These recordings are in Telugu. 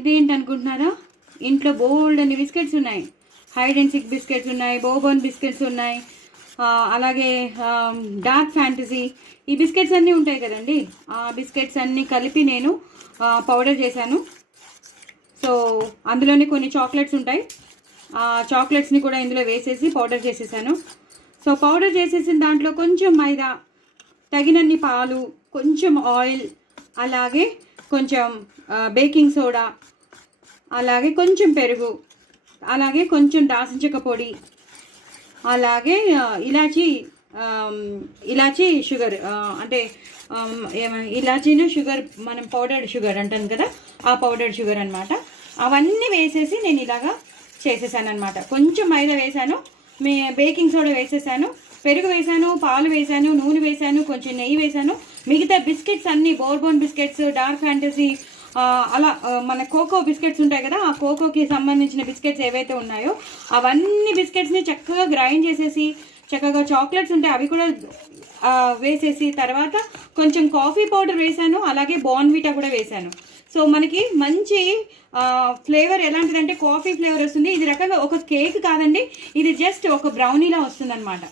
ఇదేంటి అనుకుంటున్నారా? ఇంట్లో బోల్డ్ అన్ని బిస్కెట్స్ ఉన్నాయి. హైడ్ అండ్ సిక్ బిస్కెట్స్ ఉన్నాయి, బోబోన్ బిస్కెట్స్ ఉన్నాయి, అలాగే డార్క్ ఫ్యాంటసీ, ఈ బిస్కెట్స్ అన్నీ ఉంటాయి కదండి. ఆ బిస్కెట్స్ అన్నీ కలిపి నేను పౌడర్ చేశాను. సో అందులోనే కొన్ని చాక్లెట్స్ ఉంటాయి, ఆ చాక్లెట్స్ని కూడా ఇందులో వేసేసి పౌడర్ చేసేసాను. సో పౌడర్ చేసేసిన దాంట్లో కొంచెం మైదా, తగినన్ని పాలు, కొంచెం ఆయిల్, అలాగే కొంచెం బేకింగ్ సోడా, అలాగే కొంచెం పెరుగు, అలాగే కొంచెం దాల్చిన చెక్క పొడి, అలాగే ఇలాచీ షుగర్, అంటే ఇలాచీను షుగర్, మనం పౌడర్డ్ షుగర్ అంటాం కదా, ఆ పౌడర్డ్ షుగర్ అనమాట. అవన్నీ వేసేసి నేను ఇలాగా చేసేసాను అనమాట. కొంచెం మైదా వేసాను, బేకింగ్ సోడా వేసేసాను, పెరుగు వేసాను, పాలు వేసాను, నూనె వేసాను, కొంచెం నెయ్యి వేసాను. మిగతా బిస్కెట్స్ అన్నీ బోర్బోన్ బిస్కెట్స్, డార్క్ ఫ్యాంటసీ, అలా మన కోకో బిస్కెట్స్ ఉంటాయి కదా, ఆ కోకోకి సంబంధించిన బిస్కెట్స్ ఏవైతే ఉన్నాయో అవన్నీ బిస్కెట్స్ని చక్కగా గ్రైండ్ చేసేసి, చక్కగా చాక్లెట్స్ ఉంటాయి అవి కూడా వేసేసి, తర్వాత కొంచెం కాఫీ పౌడర్ వేసాను, అలాగే బోర్న్విటా కూడా వేసాను. సో మనకి మంచి ఫ్లేవర్ ఎలాంటిదంటే కాఫీ ఫ్లేవర్ వస్తుంది. ఇది రకంగా ఒక కేక్ కాదండి, ఇది జస్ట్ ఒక బ్రౌనీలా వస్తుంది అనమాట.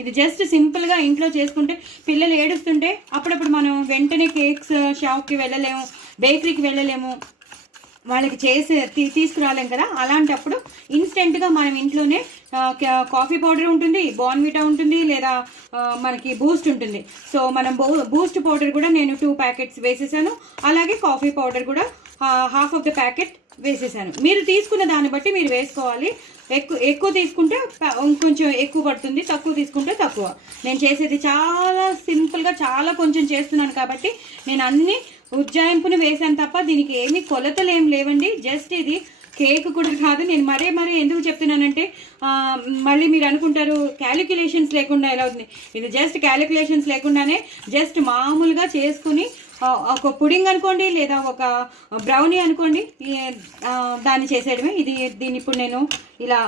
ఇది జస్ట్ సింపుల్గా ఇంట్లో చేసుకుంటే, పిల్లలు ఏడుస్తుంటే అప్పుడప్పుడు మనం వెంటనే కేక్స్ షాప్కి వెళ్ళలేము, బేకరీకి వెళ్ళలేము, వాళ్ళకి చేసి తీసుకురాలేం కదా. అలాంటప్పుడు ఇన్స్టెంట్గా మనం ఇంట్లోనే కాఫీ పౌడర్ ఉంటుంది, బోర్న్విటా ఉంటుంది, లేదా మనకి బూస్ట్ ఉంటుంది. సో మనం బూస్ట్ పౌడర్ కూడా నేను 2 ప్యాకెట్స్ వేసేసాను, అలాగే కాఫీ పౌడర్ కూడా హాఫ్ ఆఫ్ ద ప్యాకెట్ వేసేసాను. మీరు తీసుకున్న దాన్ని బట్టి మీరు వేసుకోవాలి. ఎక్కువ తీసుకుంటే కొంచెం ఎక్కువ పడుతుంది, తక్కువ తీసుకుంటే తక్కువ. నేను చేసేది చాలా సింపుల్గా, చాలా కొంచెం చేస్తున్నాను కాబట్టి నేను అన్ని ఉజ్జాయింపుని వేసాను తప్ప దీనికి ఏమీ కొలతలు ఏం లేవండి. జస్ట్ ఇది కేక్ కూడా కాదు. నేను మరీ ఎందుకు చెప్తున్నానంటే మళ్ళీ మీరు అనుకుంటారు క్యాలిక్యులేషన్స్ లేకుండా ఎలా అవుతుంది. ఇది జస్ట్ క్యాలిక్యులేషన్స్ లేకుండానే జస్ట్ మామూలుగా చేసుకుని ఒక పుడింగ్ అనుకోండి, లేదా ఒక బ్రౌనీ అనుకోండి, దాన్ని చేసేయడమే. దీన్ని ఇప్పుడు నేను ఇలా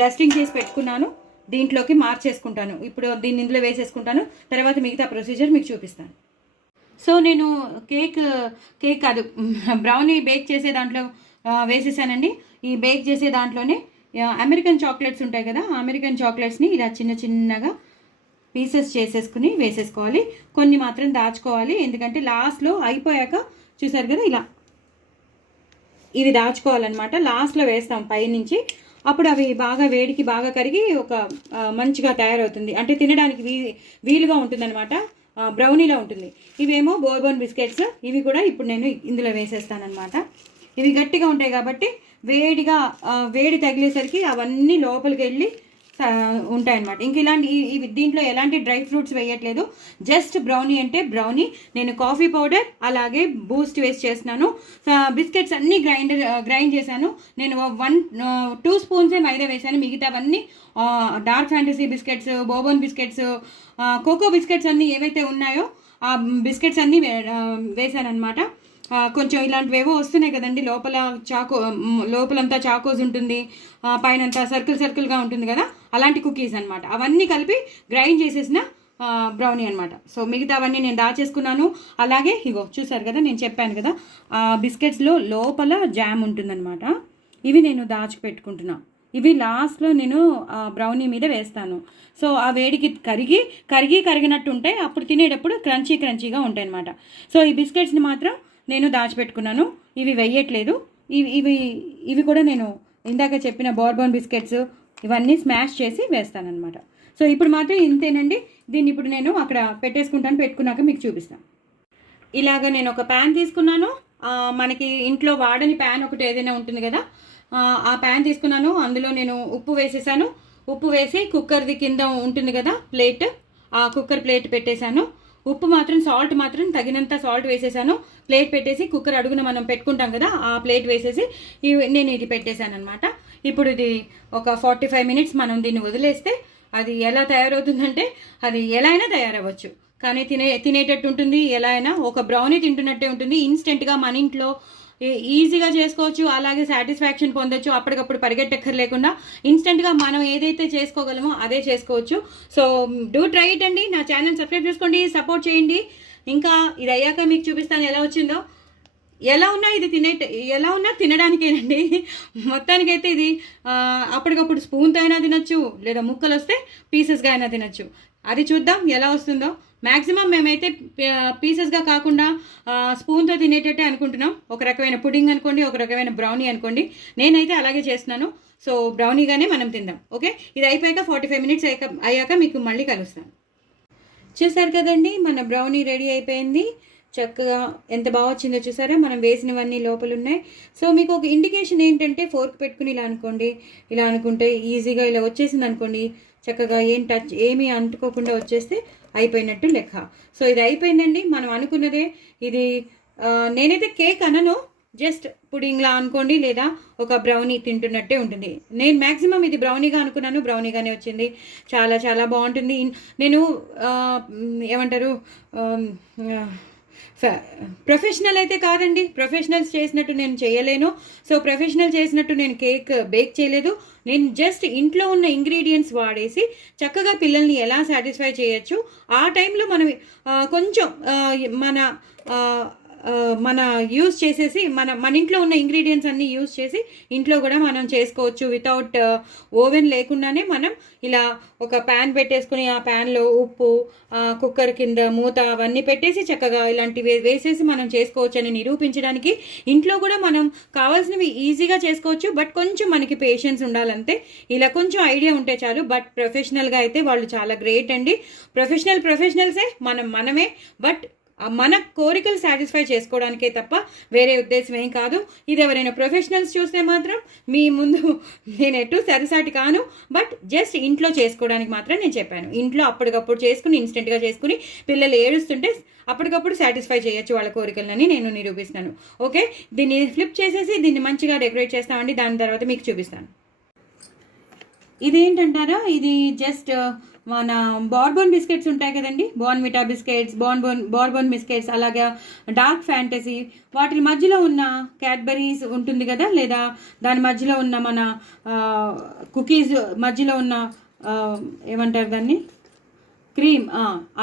డస్టింగ్ చేసి పెట్టుకున్నాను, దీంట్లోకి మార్చేసుకుంటాను. ఇప్పుడు దీన్ని ఇందులో వేసేసుకుంటాను, తర్వాత మిగతా ప్రొసీజర్ మీకు చూపిస్తాను. సో నేను కేక్ కాదు, బ్రౌనీ బేక్ చేసే దాంట్లో వేసేసానండి. ఈ బేక్ చేసే దాంట్లోనే అమెరికన్ చాక్లెట్స్ ఉంటాయి కదా, అమెరికన్ చాక్లెట్స్ని ఇలా చిన్నగా పీసెస్ చేసేసుకుని వేసేసుకోవాలి. కొన్ని మాత్రం దాచుకోవాలి, ఎందుకంటే లాస్ట్లో అయిపోయాక చూసారు కదా ఇలా ఇవి దాచుకోవాలన్నమాట. లాస్ట్లో వేస్తాం పైనుంచి, అప్పుడు అవి బాగా వేడికి బాగా కరిగి ఒక మంచిగా తయారవుతుంది, అంటే తినడానికి వీలుగా ఉంటుందన్నమాట, బ్రౌనీలా ఉంటుంది. ఇవేమో బోర్బోన్ బిస్కెట్స్, ఇవి కూడా ఇప్పుడు నేను ఇందులో వేసేస్తానమాట. ఇవి గట్టిగా ఉంటాయి కాబట్టి వేడి తగిలేసరికి అవన్నీ లోపలికి వెళ్ళి ఉంటాయన్నమాట. ఇంక దీంట్లో ఎలాంటి డ్రై ఫ్రూట్స్ వేయట్లేదు, జస్ట్ బ్రౌనీ అంటే బ్రౌనీ. నేను కాఫీ పౌడర్ అలాగే బూస్ట్ వేస్ట్ చేస్తున్నాను. బిస్కెట్స్ అన్నీ గ్రైండ్ చేశాను. నేను 2 స్పూన్సే మైదా వేసాను, మిగతావన్నీ Dark Fantasy biscuits, Bourbon biscuits, cocoa biscuits అన్నీ ఏవైతే ఉన్నాయో ఆ బిస్కెట్స్ అన్నీ వేసాను అనమాట. కొంచెం ఇలాంటివేవో వస్తున్నాయి కదండి, లోపలంతా చాకోస్ ఉంటుంది, పైనంతా సర్కిల్గా ఉంటుంది కదా, అలాంటి కుకీస్ అనమాట. అవన్నీ కలిపి గ్రైండ్ చేసేసిన బ్రౌనీ అనమాట. సో మిగతావన్నీ నేను దాచేసుకున్నాను. అలాగే ఇగో చూసారు కదా, నేను చెప్పాను కదా బిస్కెట్స్లో లోపల జామ్ ఉంటుందన్నమాట. ఇవి నేను దాచిపెట్టుకుంటున్నాను. ఇవి లాస్ట్లో నేను బ్రౌనీ మీద వేస్తాను. సో ఆ వేడికి కరిగినట్టు ఉంటాయి, అప్పుడు తినేటప్పుడు క్రంచీగా ఉంటాయి అనమాట. సో ఈ బిస్కెట్స్ని మాత్రం నేను దాచిపెట్టుకున్నాను, ఇవి వేయట్లేదు. ఇవి కూడా నేను ఇందాక చెప్పిన బోర్బోన్ బిస్కెట్స్ ఇవన్నీ స్మాష్ చేసి వేస్తానన్నమాట. సో ఇప్పుడు మాత్రం ఇంతేనండి. దీన్ని ఇప్పుడు నేను అక్కడ పెట్టుకున్నాక మీకు చూపిస్తాను. ఇలాగ నేను ఒక ప్యాన్ తీసుకున్నాను. మనకి ఇంట్లో వాడని ప్యాన్ ఒకటి ఏదైనా ఉంటుంది కదా, ఆ ప్యాన్ తీసుకున్నాను. అందులో నేను ఉప్పు వేసేసాను. ఉప్పు వేసి కుక్కర్ది కింద ఉంటుంది కదా ప్లేట్, ఆ కుక్కర్ ప్లేట్ పెట్టేశాను. ఉప్పు మాత్రం సాల్ట్ మాత్రం తగినంత సాల్ట్ వేసేసాను. ప్లేట్ పెట్టేసి కుక్కర్ అడుగున మనం పెట్టుకుంటాం కదా, ఆ ప్లేట్ వేసేసి నేను ఇది పెట్టేశాను అనమాట. ఇప్పుడు ఇది ఒక 45 మినిట్స్ మనం దీన్ని వదిలేస్తే అది ఎలా తయారవుతుందంటే అది ఎలా అయినా తయారవ్వచ్చు, కానీ తినేటట్టు ఉంటుంది. ఎలా అయినా ఒక బ్రౌనీ తింటున్నట్టే ఉంటుంది. ఇన్స్టెంట్గా మన ఇంట్లో ఈజీగా చేసుకోవచ్చు, అలాగే సాటిస్ఫాక్షన్ పొందొచ్చు. అప్పటికప్పుడు పరిగెట్టక్కర్లేకుండా ఇన్స్టెంట్గా మనం ఏదైతే చేసుకోగలమో అదే చేసుకోవచ్చు. సో డూ ట్రై ఇట్ అండి. నా ఛానల్ సబ్స్క్రైబ్ చేసుకోండి, సపోర్ట్ చేయండి. ఇంకా ఇది అయ్యాక మీకు చూపిస్తాను ఎలా వచ్చిందో. ఎలా ఉన్నా ఇది ఎలా ఉన్నా తినడానికేనండి. మొత్తానికైతే ఇది అప్పటికప్పుడు స్పూన్తో అయినా తినచ్చు, లేదా ముక్కలు వస్తే పీసెస్గా అయినా తినచ్చు. అది చూద్దాం ఎలా వస్తుందో. మ్యాక్సిమం మేమైతే పీసెస్గా కాకుండా స్పూన్తో తినేటట్టే అనుకుంటున్నాం. ఒక రకమైన పుడింగ్ అనుకోండి, ఒక రకమైన బ్రౌనీ అనుకోండి. నేనైతే అలాగే చేస్తున్నాను. సో బ్రౌనీగానే మనం తిందాం. ఓకే, ఇది అయిపోయాక 45 మినిట్స్ అయ్యాక మీకు మళ్ళీ కలుస్తాను. చూసారు కదండి, మన బ్రౌనీ రెడీ అయిపోయింది. చక్కగా ఎంత బాగా వచ్చిందో చూసారా, మనం వేసినవన్నీ లోపల ఉన్నాయి. సో మీకు ఒక ఇండికేషన్ ఏంటంటే ఫోర్క్ పెట్టుకుని ఇలా అనుకోండి, ఇలా అనుకుంటే ఈజీగా ఇలా వచ్చేసింది అనుకోండి, చక్కగా ఏమీ అంటుకోకుండా వచ్చేస్తే అయిపోయినట్టు లెక్క. సో ఇది అయిపోయిందండి, మనం అనుకున్నదే. ఇది నేనైతే కేక్ అనను, జస్ట్ పుడింగ్లా అనుకోండి, లేదా ఒక బ్రౌనీ తింటున్నట్టే ఉంటుంది. నేను మ్యాక్సిమం ఇది బ్రౌనీగా అనుకున్నాను, బ్రౌనీగానే వచ్చింది. చాలా చాలా బాగుంటుంది. నేను ఏమంటారు, ప్రొఫెషనల్ అయితే కాదండి, ప్రొఫెషనల్స్ చేసినట్టు నేను చేయలేను. సో ప్రొఫెషనల్ చేసినట్టు నేను కేక్ బేక్ చేయలేదు. నేను జస్ట్ ఇంట్లో ఉన్న ఇంగ్రీడియంట్స్ వాడేసి చక్కగా పిల్లల్ని ఎలా సాటిస్ఫై చేయొచ్చు, ఆ టైంలో మనం కొంచెం మన యూజ్ చేసేసి మన ఇంట్లో ఉన్న ఇంగ్రీడియంట్స్ అన్నీ యూజ్ చేసి ఇంట్లో కూడా మనం చేసుకోవచ్చు. వితౌట్ ఓవెన్ లేకుండానే మనం ఇలా ఒక ప్యాన్ పెట్టేసుకుని ఆ ప్యాన్లో ఉప్పు, కుక్కర్ కింద మూత అవన్నీ పెట్టేసి చక్కగా ఇలాంటివి వేసేసి మనం చేసుకోవచ్చు అని నిరూపించడానికి. ఇంట్లో కూడా మనం కావాల్సినవి ఈజీగా చేసుకోవచ్చు, బట్ కొంచెం మనకి పేషెన్స్ ఉండాలంతే. ఇలా కొంచెం ఐడియా ఉంటే చాలు. బట్ ప్రొఫెషనల్గా అయితే వాళ్ళు చాలా గ్రేట్ అండి. ప్రొఫెషనల్సే మనమే. బట్ మన కోరికలు సాటిస్ఫై చేసుకోవడానికే తప్ప వేరే ఉద్దేశం ఏం కాదు. ఇది ఎవరైనా ప్రొఫెషనల్స్ చూస్తే మాత్రం మీ ముందు నేను ఎటు సరిసాటి కాను. బట్ జస్ట్ ఇంట్లో చేసుకోవడానికి మాత్రం నేను చెప్పాను. ఇంట్లో అప్పటికప్పుడు చేసుకుని ఇన్స్టెంట్గా చేసుకుని పిల్లలు ఏడుస్తుంటే అప్పటికప్పుడు సాటిస్ఫై చేయొచ్చు వాళ్ళ కోరికలని నేను నిరూపిస్తాను. ఓకే, దీన్ని ఫ్లిప్ చేసేసి దీన్ని మంచిగా డెకరేట్ చేస్తామండి. దాని తర్వాత మీకు చూపిస్తాను. ఇదేంటంటారా, ఇది జస్ట్ మన బార్బోన్ బిస్కెట్స్ ఉంటాయి కదండి, బోర్న్విటా బిస్కెట్స్, బార్బోన్ బిస్కెట్స్, అలాగే డార్క్ ఫ్యాంటసీ, వాటి మధ్యలో ఉన్న క్యాడ్బరీస్ ఉంటుంది కదా, లేదా దాని మధ్యలో ఉన్న మన కుకీస్ మధ్యలో ఉన్న ఏమంటారు దాన్ని, క్రీమ్,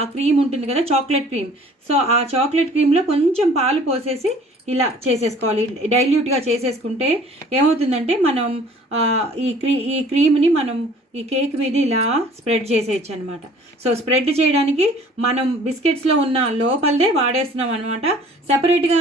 ఆ క్రీమ్ ఉంటుంది కదా, చాక్లెట్ క్రీమ్. సో ఆ చాక్లెట్ క్రీమ్లో కొంచెం పాలు పోసేసి ఇలా చేసేసుకోవాలి. డైల్యూట్గా చేసేసుకుంటే ఏమవుతుందంటే మనం ఈ క్రీమ్ని మనం ఈ కేక్ మీద ఇలా స్ప్రెడ్ చేసేయచ్చు అనమాట. సో స్ప్రెడ్ చేయడానికి మనం బిస్కెట్స్లో ఉన్న లోపలదే వాడేస్తున్నాం అనమాట. సపరేట్గా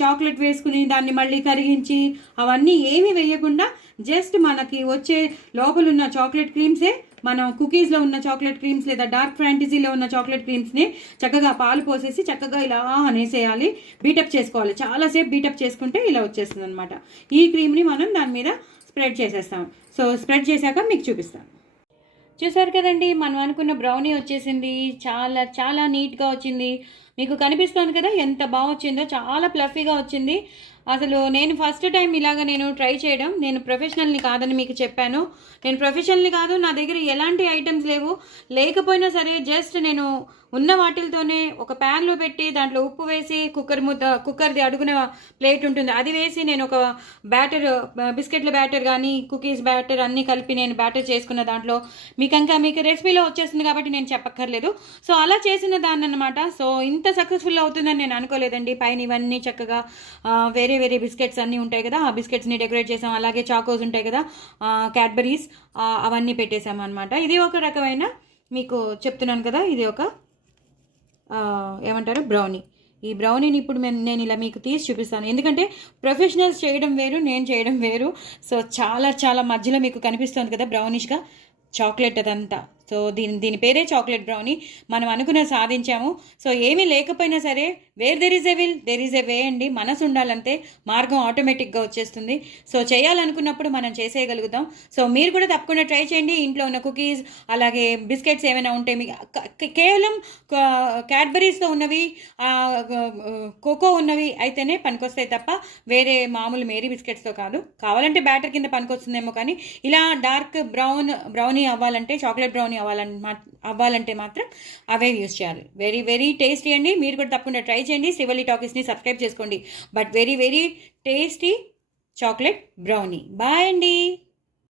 చాక్లెట్ వేసుకుని దాన్ని మళ్ళీ కరిగించి అవన్నీ ఏమీ వేయకుండా జస్ట్ మనకి వచ్చే లోపల ఉన్న చాక్లెట్ క్రీమ్సే, మనం కుకీస్లో ఉన్న చాక్లెట్ క్రీమ్స్ లేదా డార్క్ ఫ్యాంటసీలో ఉన్న చాక్లెట్ క్రీమ్స్ని చక్కగా పాలు పోసేసి చక్కగా ఇలా అనేసేయాలి, బీటప్ చేసుకోవాలి. చాలాసేపు బీటప్ చేసుకుంటే ఇలా వచ్చేస్తుంది అనమాట. ఈ క్రీమ్ని మనం దాని మీద స్ప్రెడ్ చేసేస్తాం. సో స్ప్రెడ్ చేశాక మీకు చూపిస్తాను. చూసారు కదండి, మనం అనుకున్న బ్రౌనీ వచ్చేసింది. చాలా చాలా నీట్గా వచ్చింది. మీకు కనిపిస్తుంది కదా ఎంత బాగా వచ్చిందో, చాలా ప్లఫీగా వచ్చింది. అసలు నేను ఫస్ట్ టైం ఇలాగ నేను ట్రై చేయడం. నేను ప్రొఫెషనల్ని కాదని మీకు చెప్పాను. నేను ప్రొఫెషనల్ని కాదు, నా దగ్గర ఎలాంటి ఐటమ్స్ లేకపోయినా సరే జస్ట్ నేను ఉన్న వాటితోనే ఒక ప్యాన్లో పెట్టి దాంట్లో ఉప్పు వేసి కుక్కర్ది అడుగున ప్లేట్ ఉంటుంది, అది వేసి నేను ఒక బ్యాటర్, బిస్కెట్ల బ్యాటర్ కానీ కుకీస్ బ్యాటర్ అన్నీ కలిపి నేను బ్యాటర్ చేసుకున్న దాంట్లో మీకు రెసిపీలో వచ్చేస్తుంది కాబట్టి నేను చెప్పక్కర్లేదు. సో అలా చేసిన దాన్ని అనమాట. సో ఇంత సక్సెస్ఫుల్ అవుతుందని నేను అనుకోలేదండి. పైన ఇవన్నీ చక్కగా వేరే బిస్కెట్స్ అన్నీ ఉంటాయి కదా, ఆ బిస్కెట్స్ని డెకరేట్ చేసాం. అలాగే చాకోస్ ఉంటాయి కదా, క్యాడ్బరీస్, అవన్నీ పెట్టేసాం అనమాట. ఇది ఒక రకమైన, మీకు చెప్తున్నాను కదా, ఇది ఒక ఏమంటారు బ్రౌనీ. ఈ బ్రౌనీని ఇప్పుడు నేను ఇలా మీకు తీసి చూపిస్తాను. ఎందుకంటే ప్రొఫెషనల్స్ చేయడం వేరు, నేను చేయడం వేరు. సో చాలా చాలా మధ్యలో మీకు కనిపిస్తుంది కదా బ్రౌనిష్గా చాక్లెట్ అదంతా. సో దీని పేరే చాక్లెట్ బ్రౌనీ. మనం అనుకున్న సాధించాము. సో ఏమీ లేకపోయినా సరే where there is a will there is a way అండి. మనసు ఉండాలంతే, మార్గం ఆటోమేటిక్గా వచ్చేస్తుంది. సో చేయాలనుకున్నప్పుడు మనం చేసేయగలుగుతాం. సో మీరు కూడా తప్పకుండా ట్రై చేయండి. ఇంట్లో ఉన్న కుకీస్ అలాగే బిస్కెట్స్ ఏమైనా ఉంటే మీకు కేవలం క్యాడ్బరీస్తో ఉన్నవి, కోకో ఉన్నవి అయితేనే పనికొస్తాయి తప్ప వేరే మామూలు మేరీ బిస్కెట్స్తో కాదు. కావాలంటే బ్యాటర్ కింద పనికొస్తుందేమో, కానీ ఇలా డార్క్ బ్రౌనీ అవ్వాలంటే, చాక్లెట్ బ్రౌనీ అవ్వాలంటే మాత్రం అవే యూజ్ చేయాలి. వెరీ వెరీ టేస్టీ అండి. మీరు కూడా తప్పకుండా ట్రై చేయండి. శ్రీవల్లి టాకీస్ని సబ్స్క్రైబ్ చేసుకోండి. But very very tasty chocolate brownie. Bye అండి.